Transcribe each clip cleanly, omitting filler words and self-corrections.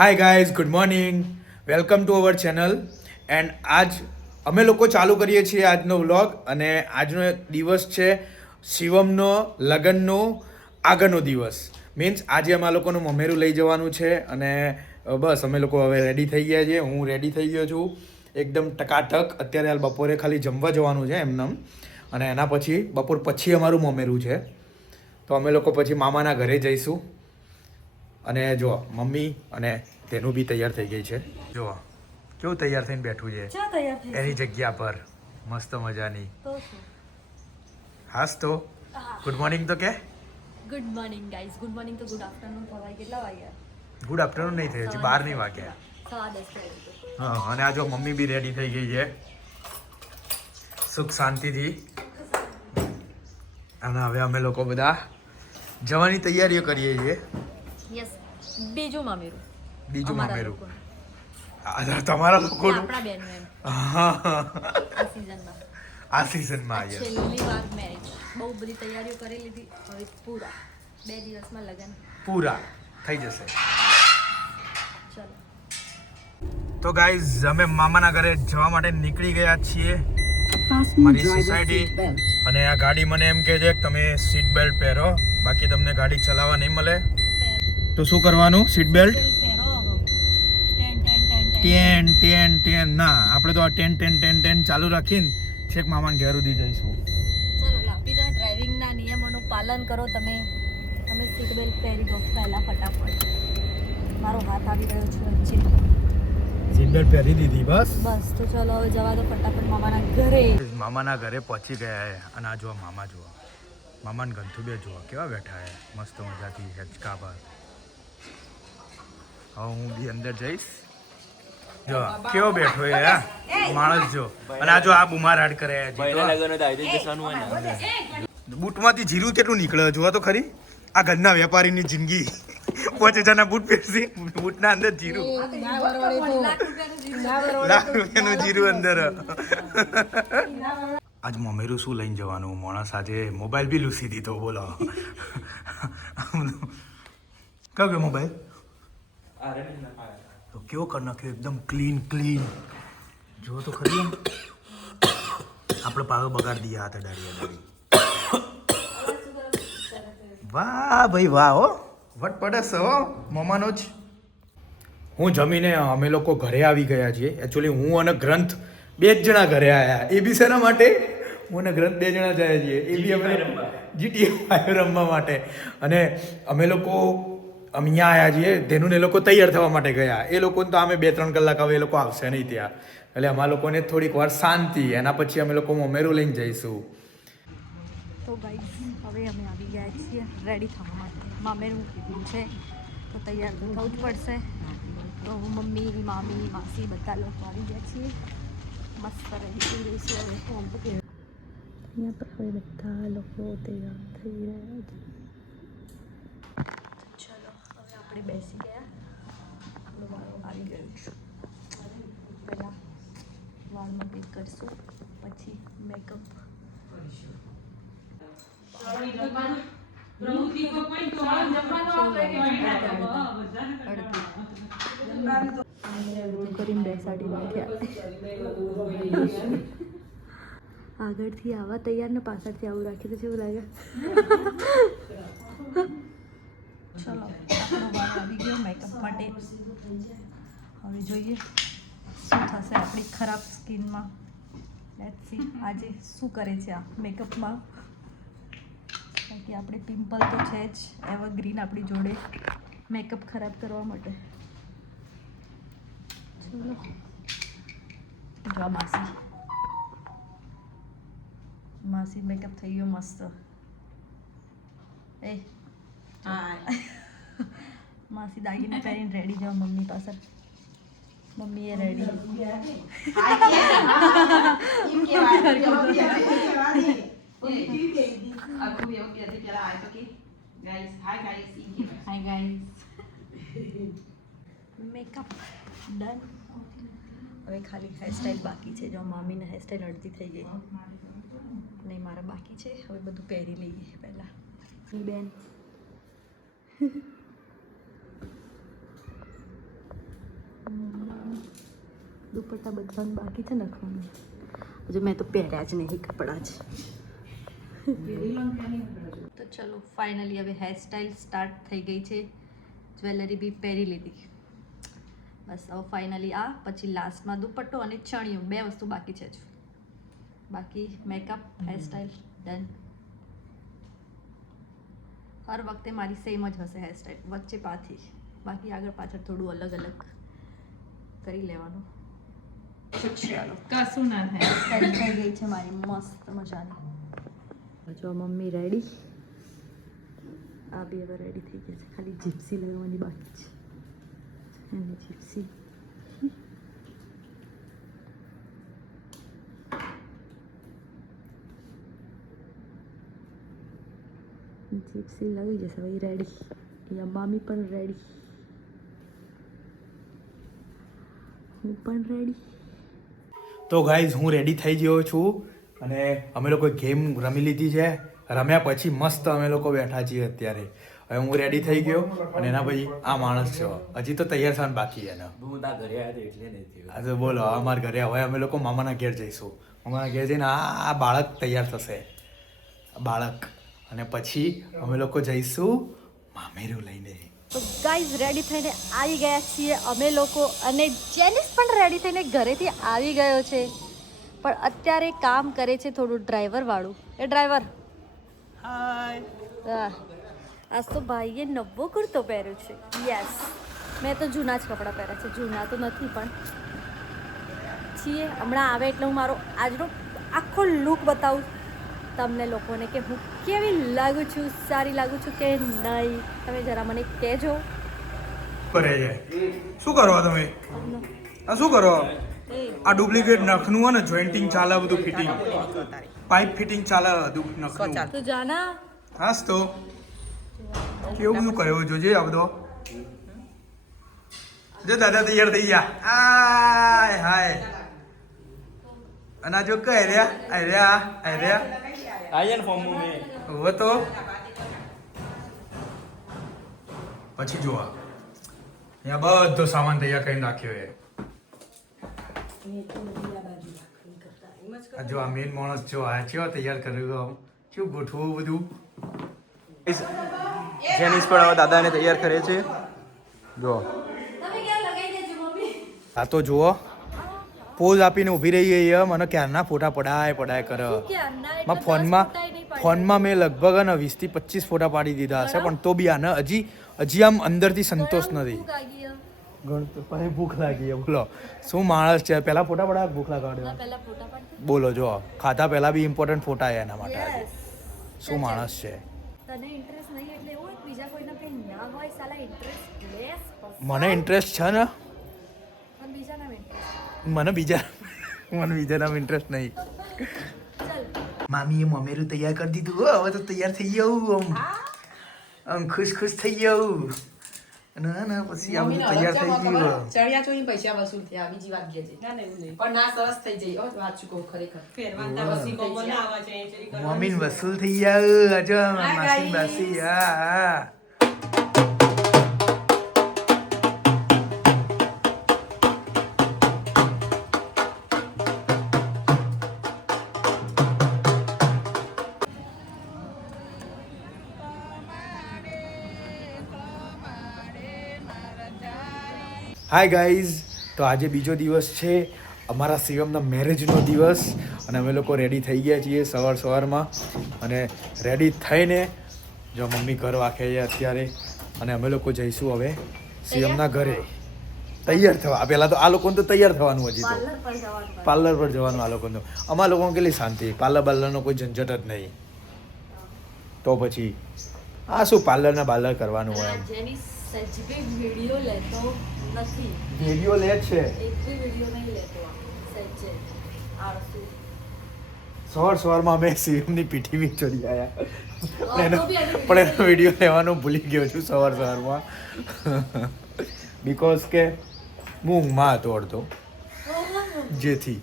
Hi guys, good morning, welcome to our channel. And આજ અમે લોકો ચાલુ કરીએ છીએ આજનો વ્લોગ. અને આજનો દિવસ છે શિવમનો લગ્નનો આગળનો દિવસ. મીન્સ આજે અમારા લોકોનું મમેરું લઈ જવાનું છે. અને બસ અમે લોકો હવે રેડી થઈ ગયા છીએ. હું રેડી થઈ ગયો છું એકદમ ટકાટક. અત્યારે હાલ બપોરે ખાલી જમવા જવાનું છે એમનેમ. અને એના પછી બપોર પછી અમારું મમેરું છે. તો અમે લોકો પછી મામાના ઘરે જઈશું. અને જો મમ્મી અને તેનું બી તૈયાર થઈ ગઈ છે. જો કેવું તૈયાર થઈને બેઠું છે એની જગ્યા પર મસ્ત મજાની. હાસ તો ગુડ મોર્નિંગ તો કે good morning guys. Good morning તો ગુડ આફ્ટરનૂન થવાય. કેટલા વાગ્યા? ગુડ આફ્ટરનૂન નહીં થઈ, હજી 12 નહીં વાગ્યા. 10:15. હા, અને આ જો મમ્મી બી રેડી થઈ ગઈ છે સુખ શાંતિથી. અને હવે અમે લોકો બધા જવાની તૈયારીઓ કરીએ છીએ. યસ, બીજું મામેરું. બીજું અમારા મામેરું. લોકોનું. તમારા લોકોનું આપણા બેનનું એમ. હા, આ સિઝનમાં. આ સિઝનમાં આવ્યા. છેલ્લી વાર મેરેજ. બહુ બધી તૈયારીઓ કરી લીધી. હવે પૂરા 2 દિવસમાં લગ્ન. પૂરા થઈ જશે. ચલો. તો ગાઈઝ અમે મામાના ઘરે જવા માટે નીકળી ગયા છીએ મારી સોસાયટી. અને આ ગાડી મને એમ કહે છે કે તમે સીટ બેલ્ટ પહેરો, બાકી તમને ગાડી ચલાવવા નહીં મળે. તો શું કરવાનું? સીટ બેલ્ટ ટેન ના, આપણે તો આ ટેન ચાલુ રાખીને છેક મામાને ઘેર સુધી જઈશું. ચલો લાપી દો. ડ્રાઇવિંગના નિયમોનું પાલન કરો તમે. તમે સીટ બેલ્ટ પહેરી દો પહેલા ફટાફટ. મારો હાથ આવી ગયો છે વચ્ચે. સીટ બેલ્ટ પહેરી દીધી બસ. બસ તો ચલો હવે જવા દો ફટાફટ મામાના ઘરે. મામાના ઘરે પહોંચી ગયા છે. અને આ જો મામા જુઓ, મામાને ગંથુબે જુઓ કેવા બેઠા છે મસ્ત મજાથી હેચકા પર. હવે હું બી અંદર જઈશ. જો કેવો બેઠો છે માણસ જો. અને આ જો આ બુમારાડ કરે બૂટમાંથી જીરું કેટલું નીકળે જુઓ તો ખરી. આ ઘરના વેપારીની જિંદગી. 5000ના બૂટ પહેરશી, બૂટના અંદર જીરું, લાખ રૂપિયાનું જીરું અંદર. આજ મમેરું શું લઈને જવાનું? માણસ આજે મોબાઈલ બી લૂસી દીધો. બોલો કયો ગયો મોબાઈલ? તો કેવો કરી નાખ્યો એકદમ ક્લીન. જુઓ તો ખરી. આપણે પાછો બગાડી દઈએ હાથ અડાડી. વાહ ભાઈ વાહ. હો વટ પડે છે હો મામાનો જ. હું જમીને અમે લોકો ઘરે આવી ગયા છીએ. એકચ્યુઅલી હું અને ગ્રંથ 2 જ જણા ઘરે આવ્યા. એ બી શેના માટે? હું અને ગ્રંથ 2 જણા જાય છીએ. એ બી અમે GTA રમવા માટે. અને અમે લોકો અહીંયા આવ્યા છીએ. ધેનુને એ લોકો તૈયાર થવા માટે ગયા. એ લોકોને તો અમે 2-3 કલાક હવે એ લોકો આવશે નહીં ત્યાં. એટલે અમારા લોકોને થોડીક વાર શાંતિ. એના પછી અમે લોકો મમેરું લઈને જઈશું. તો ગાઈસ હવે અમે આવી ગયા છીએ રેડી થવા માટે. મામેરું કીધું છે તો તૈયાર તો થવું જ પડશે. તો મમ્મી, મામી, માસી બધા લોકો આવી ગયા છીએ. મસ્ત રેડી થઈ રહીશું હવે. અહીંયા પર હવે બધા લોકો તૈયાર થઈ રહ્યા છે. ચલો હવે આપણે બેસી ગયા. આપણો વાળો આવી ગયો છે. પહેલાં વાળમાં કંઈક કરશું, પછી મેકઅપ. કરીને બેસાડી આગળથી આવા તૈયાર ને પાછળથી આવું રાખી તો કેવું લાગે? ચલો આપણો વાળ આવી ગયો મેકઅપ માટે. હવે જોઈએ શું થશે આપણી ખરાબ સ્કિનમાં. લેટ્સ સી આજે શું કરે છે આ મેકઅપમાં. બાકી આપણે પિમ્પલ તો છે જ એવરગ્રીન આપણી જોડે મેકઅપ ખરાબ કરવા માટે. ચલો જો માસી મેકઅપ થઈ ગયો મસ્ત. એ માસી દાગીના પહેરીને રેડી જાઓ મમ્મી પાસે. મમ્મી એ રેડી. Makeup done. હવે ખાલી હેરસ્ટાઈલ બાકી છે. જો મામીને હેરસ્ટાઈલ અડધી થઈ ગઈ નહીં, મારા બાકી છે. હવે બધું પહેરી લઈએ પહેલાં. બેન દુપટ્ટા બદલવાનું બાકી છે નાખવાનું. હજુ મેં તો પહેર્યા જ નહીં કપડાં જ. તો ચલો ફાઇનલી હવે હેરસ્ટાઈલ સ્ટાર્ટ થઈ ગઈ છે. જ્વેલરી બી પહેરી લીધી. બસ હવે ફાઇનલી આ પછી લાસ્ટમાં દુપટ્ટો અને ચણિયું 2 વસ્તુ બાકી છે જ. બાકી મેકઅપ હેરસ્ટાઈલ ડન. હર વખતે મારી સેમ જ હશે હેરસ્ટાઈલ, વચ્ચે પાથી, બાકી આગળ પાછળ થોડું અલગ અલગ કરી લેવાનું. ચાલો કશું ના થાય. હેરસ્ટાઈલ થઈ ગઈ છે મારી મસ્ત મજાની. જો મમ્મી રેડી, આ બી હવે રેડી થઈ ગયા છે. ખાલી જીપ્સી લગાવવાની બાકી છે. અને જીપ્સી જીપ્સી લાગી જશે હવે રેડી. અહીંયા મામી પણ રેડી, હું પણ રેડી. તો ગાઈઝ હું રેડી થઈ ગયો છું અને અમે લોકો ગેમ રમી લીધી છે. રમ્યા પછી મસ્ત અમે લોકો બેઠા છીએ અત્યારે. હવે હું રેડી થઈ ગયો અને એના પછી આ માણસ છે હજી તો તૈયાર થવાનું બાકી છે ને. હું તા ઘરે આવ્યો એટલે નહીં થયું. હા તો બોલો અમારા ઘરે હવે અમે લોકો મામાના ઘેર જઈશું. મામાના ઘેર જઈને આ બાળક તૈયાર થશે, બાળક, અને પછી અમે લોકો જઈશું મામેરું લઈને. તો ગાઈઝ રેડી થઈને આવી ગયા છીએ અમે લોકો, અને જેનિસ પણ રેડી થઈને ઘરેથી આવી ગયો છે. પણ અત્યારે કામ કરે છે થોડું ડ્રાઈવર વાળું. એ ડ્રાઈવર હાય. આજ તો ભાઈએ નવો કુર્તો પહેર્યો છે. યસ, મેં તો જૂના જ કપડાં પહેર્યા છે. જૂના તો નથી પણ છીએ. હમણાં આવે એટલે હું મારો આજનો આખો લુક બતાવું તમને લોકોને કે હું કેવી લાગુ છું, સારી લાગુ છું કે નહીં. તમે જરા મને કહેજો. કરે છે શું કરો તમે? આ શું કરો? આ ડુપ્લિકેટ નખનું હોય ને, જોઈન્ટિંગ ચાલે, બધું ફિટિંગ, પાઇપ ફિટિંગ ચાલે બધું નખનું. તો જાના હાસ તો કેવું બધું કર્યું જોજે આ બધો. જો દાદા તૈયાર થઈ ગયા. હાય હાય. અને આ જો કઈ રહ્યા આયન ફોર્મ મેં હવે તો પછી જોવા અહીંયા બધો સામાન તૈયાર કરીને રાખ્યો છે. આ જો આ મેન માણસ જો આ કેવા તૈયાર કર્યું, કેવું ગોઠવું બધું. જેનિસ પણ હવે દાદાને તૈયાર કરે છે. જો આ તો જુઓ પોઝ આપીને ઊભી રહી ગઈ. મને ક્યારના ફોટા પડાય કરે. ફોનમાં મેં લગભગ 20 થી 25 ફોટા પાડી દીધા હશે, પણ તો બી આને હજી આમ અંદરથી સંતોષ નથી. ગણતો ભૂખ લાગી. બોલો શું માણસ છે. પહેલા ફોટા પડાય, ભૂખ લાગવા બોલો. જો ખાધા પહેલા બી ઇમ્પોર્ટન્ટ ફોટા એના માટે. શું માણસ છે. મને ઇન્ટરેસ્ટ છે ને, મને બીજાનામાં ઇન્ટરેસ્ટ નહીં. મામીએ મમેરું તૈયાર કરી દીધું. હવે તો તૈયાર થઈ જાઉં, આમ ખુશ થઈ જાઉં. ના પછી આ બધું તૈયાર થઈ ગયું. ચણિયા ચોળી પૈસા વસૂલ થયા, બીજી વાત કે છે. પણ ના સરસ થઈ જાય. વાત ચૂકો ખરેખર. મમ્મીને વસૂલ થઈ જાવ. અજો માસી બાસી. હા હાય ગાઈઝ. તો આજે બીજો દિવસ છે અમારા શિવમના મેરેજનો દિવસ, અને અમે લોકો રેડી થઈ ગયા છીએ સવારમાં. અને રેડી થઈને જો મમ્મી ઘર વાંખે છે અત્યારે, અને અમે લોકો જઈશું હવે શિવમના ઘરે તૈયાર થવા. પહેલાં તો આ લોકોને તો તૈયાર થવાનું, હજી તો પાર્લર પર જવાનું. આ લોકોને તો અમારા લોકોને કેટલી શાંતિ, પાર્લરનો કોઈ ઝંઝટ જ નહીં. તો પછી આ શું પાર્લર કરવાનું હોય. વિડીયો લેતો નથી. વિડીયો લે છે. એક બી વિડીયો નહીં લેતો. સચ્ચે આળસુ. સવારમાં અમે શિવમની પીઠી બી ચડી આવ્યા, પણ એનો વિડીયો લેવાનું ભૂલી ગયો છું સવારમાં. બીકોઝ કે હું ઊંઘમાં હતો અડધો, જેથી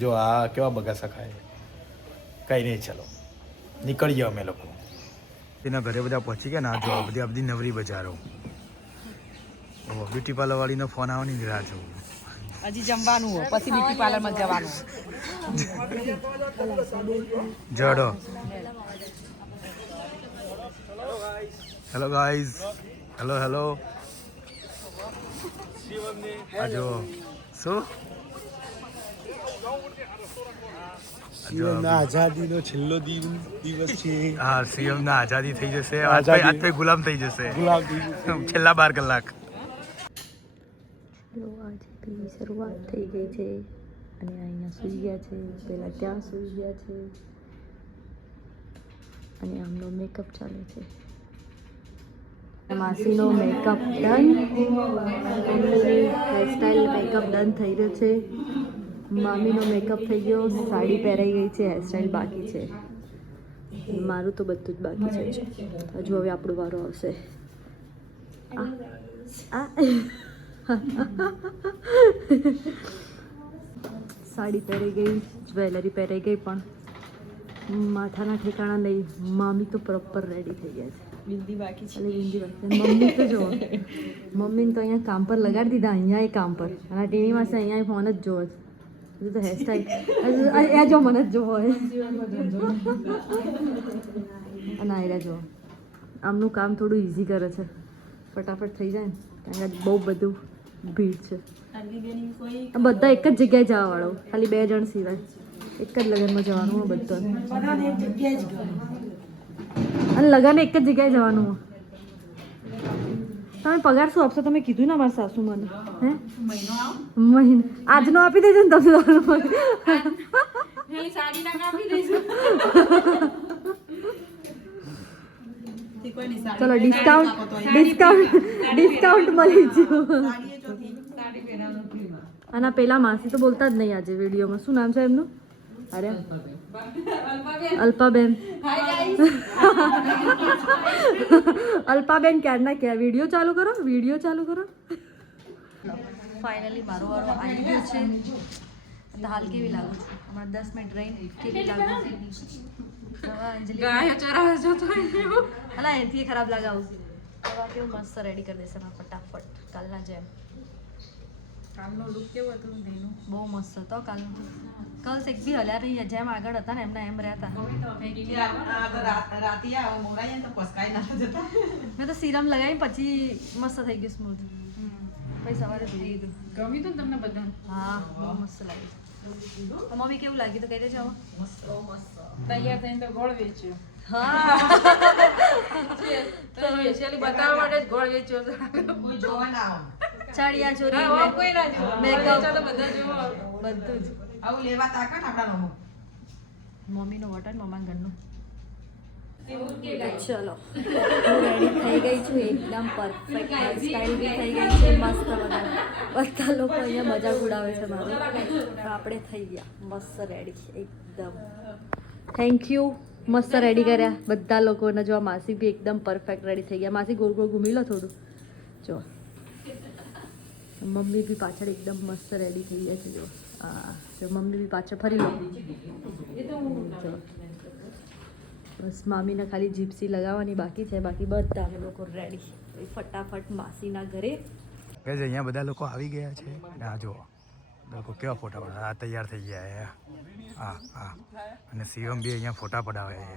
જો આ કેવા બગાસા ખાય. કંઈ નહીં, ચલો નીકળીએ અમે લોકો. એના ઘરે બધા પહોંચી ગયા ને. આ જો બધી નવરી બજારો. બ્યુટી પાર્લર વાળીનો ફોન આવવાની રાહ જોઉં. હજી જમવાનું હોય પછી બ્યુટી પાર્લર માં જવાનું. જડો. Hello guys. હેલો. આ જો શું શિવમના આઝાદીનો છેલ્લો દિવસ છે. હા સીએમના આઝાદી થઈ જશે. આઝાદી. આજ પછી ગુલામ થઈ જશે ગુલામ થઈ જશે. છેલ્લા 12 કલાક. જો આજે બી શરૂઆત થઈ ગઈ છે અને અહીંયા સૂઈ ગયા છે, પહેલાં ત્યાં સૂઈ ગયા છે અને આમનો મેકઅપ ચાલે છે. માસીનો makeup done, hairstyle makeup done થઈ રહ્યો છે. મામીનો મેકઅપ થઈ ગયો, સાડી પહેરાઈ ગઈ છે, હેરસ્ટાઈલ બાકી છે. મારું તો બધું જ બાકી છે. હજુ હવે આપણો વારો આવશે. આ સાડી પહેરાઈ ગઈ, જ્વેલરી પહેરાઈ ગઈ, પણ માથાના ઠેકાણા નહીં. મામી તો પ્રોપર રેડી થઈ ગયા છે. બિંદી બાકી છે. અને બિંદી બાકી. મમ્મી તો જો મમ્મીને તો અહીંયા કામ પર લગાડી દીધા, અહીંયા એ કામ પર, અને ટીવી માં અહીંયા ફોન જ જોવે છે. હજુ તો હેરસ્ટાઈલ એ જો મને જ જોવો હોય. અને આયરા જો આમનું કામ થોડું ઇઝી કરે છે, ફટાફટ થઈ જાય ને, કારણ કે બહુ બધું ભીડ છે. બધા એક જ જગ્યાએ જવા વાળો, ખાલી 2 જણ સિવાય એક જ લગ્નમાં જવાનું હોય બધા. અને લગન એક જ જગ્યાએ જવાનું હોય. તમે પગાર શું આપશો? તમે કીધું ને અમારા સાસુ મને. હે મહિનો આજનો આપી દેજો ને તમે. ચલો ડિસ્કાઉન્ટ મળી ગયું. આના પેલા માસી તો બોલતા જ નહીં આજે વિડીયોમાં. શું નામ છે એમનું? અરે અલ્પાબેન. અલ્પાબેન ક્યારના ક્યાં વિડીયો ચાલુ કરો. ફાઇનલી મારો વારો આવી ગયો છે. હાલ કેવી લાગુ છું? હમણાં 10 મિનિટ રહીને કેવી લાગુ? અંજલિ અલા એનથી ખરાબ લાગે આવું. હવે કેવું મસ્ત રેડી કરી દેશે ફટાફટ, કાલના જેમ. કાલનો લુક કેવો હતો એનો? બહુ મસ્ત હતો કાલનો. કર્લ્સ એક બી હલ્યા નહીં, જેમ આગળ હતા ને એમના એમ રહ્યા હતા. મેં તો સિરમ લગાવી પછી મસ્ત થઈ ગયું સ્મૂથ. પછી સવારે ધોઈ દીધું. ગમ્યું તું તમને બધાને? હા બહુ મસ્ત લાગ્યું. મમ્મી કેવું લાગ્યું તો કહી દેજો. તૈયાર થઈને તો ગોળ વેચ્યો. હા સ્પેશિયલી બતાવવા માટે જ ગોળ વેચ્યો. ચણિયા ચોરી, કોઈ ના જોવે. મેકઅપ, તો બધા જોવો. બધું જ. આવું લેવા તાકાત આપણા નો. મમ્મીનો વટન, મમ્મા ઘરનું. ચલો હું રેડી થઈ ગઈ છું, એકદમ પરફેક્ટ હેરસ્ટાઈલ બી થઈ ગઈ છે મસ્ત. બધા લોકો અહીંયા મજાક ઉડાવે છે મારું. તો આપણે થઈ ગયા મસ્ત રેડી એકદમ. Thank you. મસ્ત રેડી કર્યા બધા લોકોને. જો માસી બી એકદમ પરફેક્ટ રેડી થઈ ગયા. માસી ગોળ ગોળ ઘૂમી લો થોડું. જો મમ્મી બી પાછળ એકદમ મસ્ત રેડી થઈ ગયા છે. જો હા, જો મમ્મી બી પાછળ ફરી લો. જો બસ મામીને ખાલી જીપ્સી લગાવવાની બાકી છે, બાકી બધા અમે લોકો રેડી. ફટાફટ માસીના ઘરે. ગાઈઝ અહીંયા બધા લોકો આવી ગયા છે અને આ જુઓ લોકો કેવા ફોટા પડાવે. આ તૈયાર થઈ ગયા છે. હા અને શિવમ બી અહીંયા ફોટા પડાવે છે.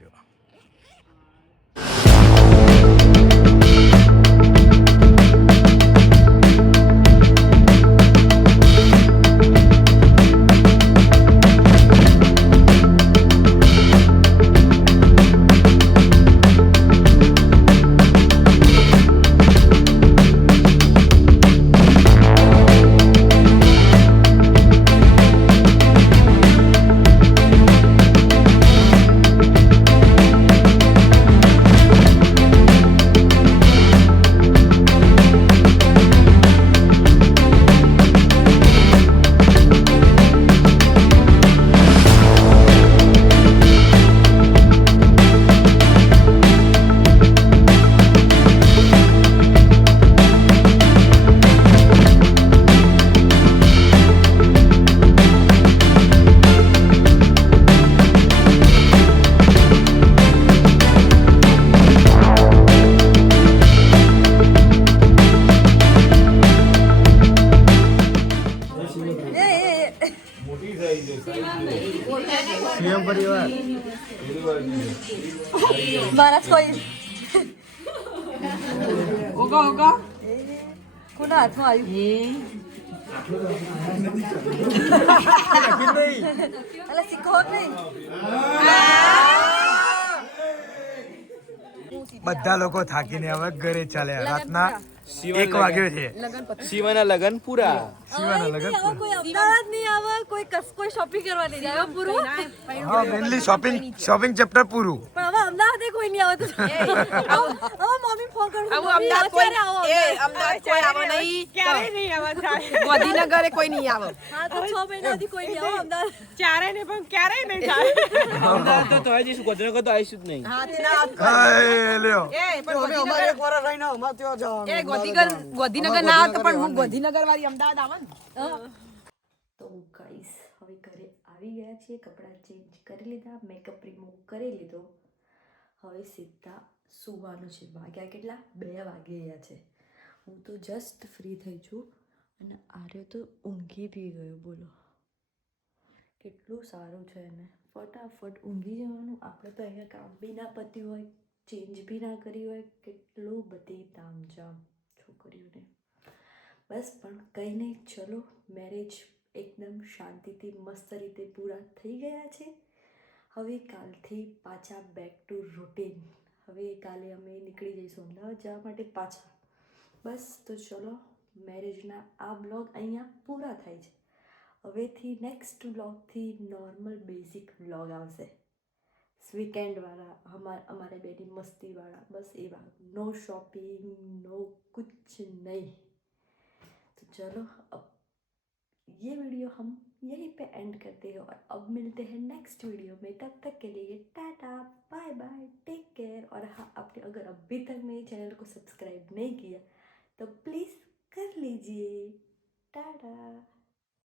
જો સીએમ પરિવાર મારા કોઈ ઓગો ઓગો કોના હાથમાં આવ્યું અલા શીખો નહીં બધા લોકો થાકીને હવે ઘરે ચાલ્યા રાતના 1 વાગ્યો છે શિવાના લગન પૂરા શિવાના લગન કોઈ અમદાવાદ નહીં આવે કોઈ શોપિંગ કરવા નહીં જાય પૂરું હા મેનલી શોપિંગ ચેપ્ટર પૂરું પણ હવે અમદાવાદે કોઈ નહીં આવે તો હવે મમ્મી ફોન કરું આવું અમદાવાદ કોઈ અમદાવાદ કોઈ આવે નહીં ક્યારે નહીં આવે ગાંધીનગરે કોઈ નહીં આવે હા તો 6 મહિનાથી કોઈ નહીં આવે અમદાવાદ ચારે ને પણ ક્યારેય નહીં થાય અમદાવાદ તો તોય જઈશું ગોધરાનગર તો આવીશું જ નહીં હા તે ના હાય લ્યો એ પણ અમારે એક વાર રહીને અમાર ત્યાં જવાનું એ ગાંધીનગર ના આવે તો પણ હું ગાંધીનગર વાળી અમદાવાદ આવે ને તો ગાઈસ હવે ઘરે આવી ગયા છીએ કપડાં ચેન્જ કરી લીધા મેકઅપ રિમૂવ કરી લીધો હવે સીધા સૂવાનું છે વાગ્યા કેટલા 2 વાગી ગયા છે હું તો જસ્ટ ફ્રી થઈ છું અને આર્યો તો ઊંઘી બી ગયો બોલો કેટલું સારું છે ને ફટાફટ ઊંઘી જવાનું આપણે તો અહીંયા કામ બી ના પત્યું હોય ચેન્જ બી ના કરી હોય કેટલું બધી તામઝામ છોકરીઓને બસ પણ કંઈ નહીં ચલો મેરેજ એકદમ શાંતિથી મસ્ત રીતે પૂરા થઈ ગયા છે હવે કાલથી પાછા બેક ટુ રૂટીન હવે કાલે અમે નીકળી જઈશું અમદાવાદ જવા માટે પાછા બસ તો ચલો મેરેજના આ બ્લોગ અહીંયા પૂરા થાય છે હવેથી નેક્સ્ટ બ્લોગથી નોર્મલ બેઝિક બ્લોગ આવશે વીકેન્ડવાળા અમારે બેની મસ્તીવાળા બस एवा नो शॉपिंग नो कुछ नहीं तो चलो अब ये वीडियो हम यहीं पे एंड करते हैं और अब मिलते हैं नेक्स्ट वीडियो में तब तक के लिए tata bye bye take care और हाँ आपने अगर अभी तक मेरे चैनल को सब्सक्राइब नहीं किया तो प्लीज़ कर लीजिए टाटा।